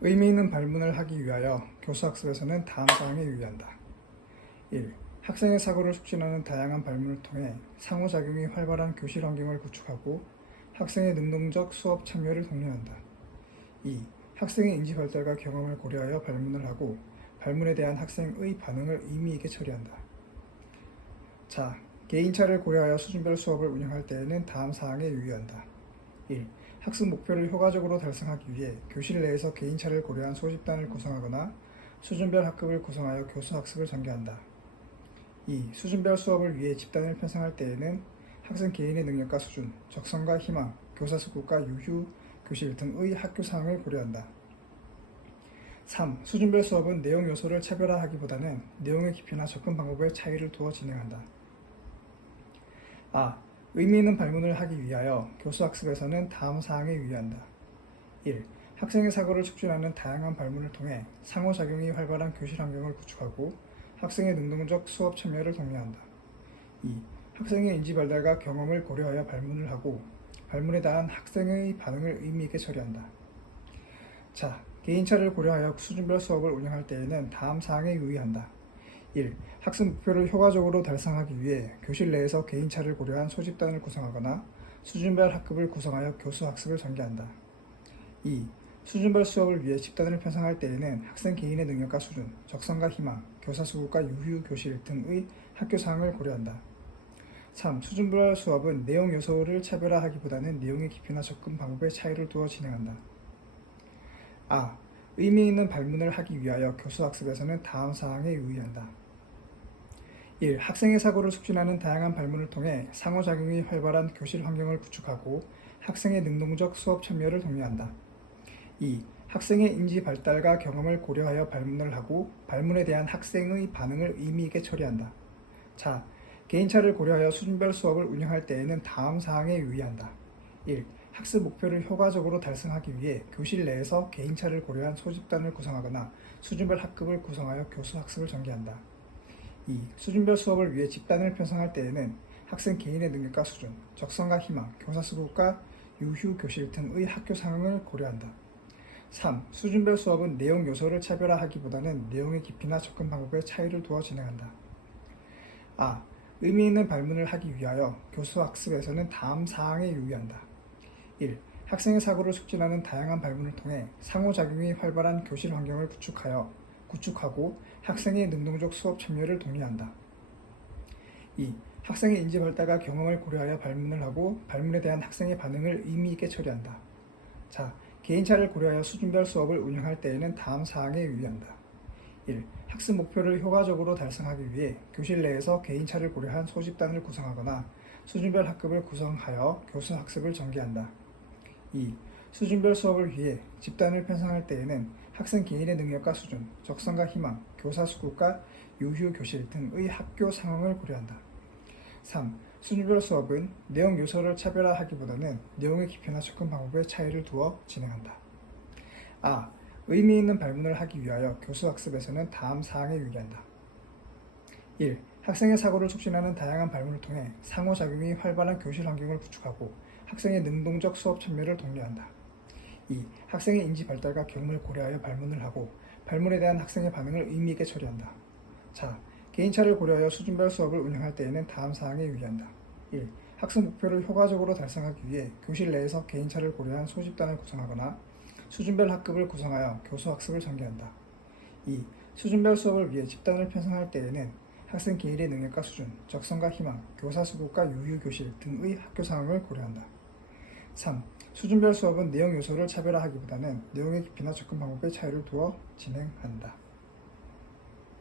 의미 있는 발문을 하기 위하여 교수학습에서는 다음 사항에 유의한다. 1. 학생의 사고를 촉진하는 다양한 발문을 통해 상호작용이 활발한 교실 환경을 구축하고 학생의 능동적 수업 참여를 독려한다. 2. 학생의 인지 발달과 경험을 고려하여 발문을 하고 발문에 대한 학생의 반응을 의미 있게 처리한다. 자, 개인차를 고려하여 수준별 수업을 운영할 때에는 다음 사항에 유의한다. 1. 학습 목표를 효과적으로 달성하기 위해 교실 내에서 개인차를 고려한 소집단을 구성하거나 수준별 학급을 구성하여 교수 학습을 전개한다. 2. 수준별 수업을 위해 집단을 편성할 때에는 학생 개인의 능력과 수준, 적성과 희망, 교사 수급과 유휴, 교실 등의 학교 상황을 고려한다. 3. 수준별 수업은 내용 요소를 차별화하기보다는 내용의 깊이나 접근 방법의 차이를 두어 진행한다. 의미 있는 발문을 하기 위하여 교수학습에서는 다음 사항에 유의한다. 1. 학생의 사고를 촉진하는 다양한 발문을 통해 상호작용이 활발한 교실 환경을 구축하고 학생의 능동적 수업 참여를 독려한다. 2. 학생의 인지 발달과 경험을 고려하여 발문을 하고 발문에 대한 학생의 반응을 의미 있게 처리한다. 자, 개인차를 고려하여 수준별 수업을 운영할 때에는 다음 사항에 유의한다. 1. 학습 목표를 효과적으로 달성하기 위해 교실 내에서 개인차를 고려한 소집단을 구성하거나 수준별 학급을 구성하여 교수 학습을 전개한다. 2. 수준별 수업을 위해 집단을 편성할 때에는 학생 개인의 능력과 수준, 적성과 희망, 교사 수급과 유휴 교실 등의 학교 상황을 고려한다. 3. 수준별 수업은 내용 요소를 차별화하기보다는 내용의 깊이나 접근 방법의 차이를 두어 진행한다. 의미 있는 발문을 하기 위하여 교수학습에서는 다음 사항에 유의한다. 1. 학생의 사고를 촉진하는 다양한 발문을 통해 상호작용이 활발한 교실 환경을 구축하고 학생의 능동적 수업 참여를 독려한다. 2. 학생의 인지 발달과 경험을 고려하여 발문을 하고 발문에 대한 학생의 반응을 의미 있게 처리한다. 자, 개인차를 고려하여 수준별 수업을 운영할 때에는 다음 사항에 유의한다. 1. 학습 목표를 효과적으로 달성하기 위해 교실 내에서 개인차를 고려한 소집단을 구성하거나 수준별 학급을 구성하여 교수 학습을 전개한다. 2. 수준별 수업을 위해 집단을 편성할 때에는 학생 개인의 능력과 수준, 적성과 희망, 교사 수급과 유휴 교실 등의 학교 상황을 고려한다. 3. 수준별 수업은 내용 요소를 차별화하기보다는 내용의 깊이나 접근 방법의 차이를 두어 진행한다. 의미 있는 발문을 하기 위하여 교수 학습에서는 다음 사항에 유의한다. 1. 학생의 사고를 촉진하는 다양한 발문을 통해 상호작용이 활발한 교실 환경을 구축하고 학생의 능동적 수업 참여를 독려한다. 2. 학생의 인지 발달과 경험을 고려하여 발문을 하고 발문에 대한 학생의 반응을 의미 있게 처리한다. 자, 개인차를 고려하여 수준별 수업을 운영할 때에는 다음 사항에 유의한다. 1. 학습 목표를 효과적으로 달성하기 위해 교실 내에서 개인차를 고려한 소집단을 구성하거나 수준별 학급을 구성하여 교수 학습을 전개한다. 2. 수준별 수업을 위해 집단을 편성할 때에는 학생 개인의 능력과 수준, 적성과 희망, 교사 수급과 유휴 교실 등의 학교 상황을 고려한다. 3. 수준별 수업은 내용 요소를 차별화하기보다는 내용의 깊이나 접근 방법의 차이를 두어 진행한다. 의미 있는 발문을 하기 위하여 교수 학습에서는 다음 사항에 유의한다. 1. 학생의 사고를 촉진하는 다양한 발문을 통해 상호작용이 활발한 교실 환경을 구축하고 학생의 능동적 수업 참여를 독려한다. 2. 학생의 인지 발달과 경험을 고려하여 발문을 하고 발문에 대한 학생의 반응을 의미 있게 처리한다. 자, 개인차를 고려하여 수준별 수업을 운영할 때에는 다음 사항에 유의한다. 1. 학습 목표를 효과적으로 달성하기 위해 교실 내에서 개인차를 고려한 소집단을 구성하거나 수준별 학급을 구성하여 교수 학습을 전개한다. 2. 수준별 수업을 위해 집단을 편성할 때에는 학생 개인의 능력과 수준, 적성과 희망, 교사 수급과 유휴 교실 등의 학교 상황을 고려한다. 3. 수준별 수업은 내용 요소를 차별화하기보다는 내용의 깊이나 접근 방법의 차이를 두어 진행한다.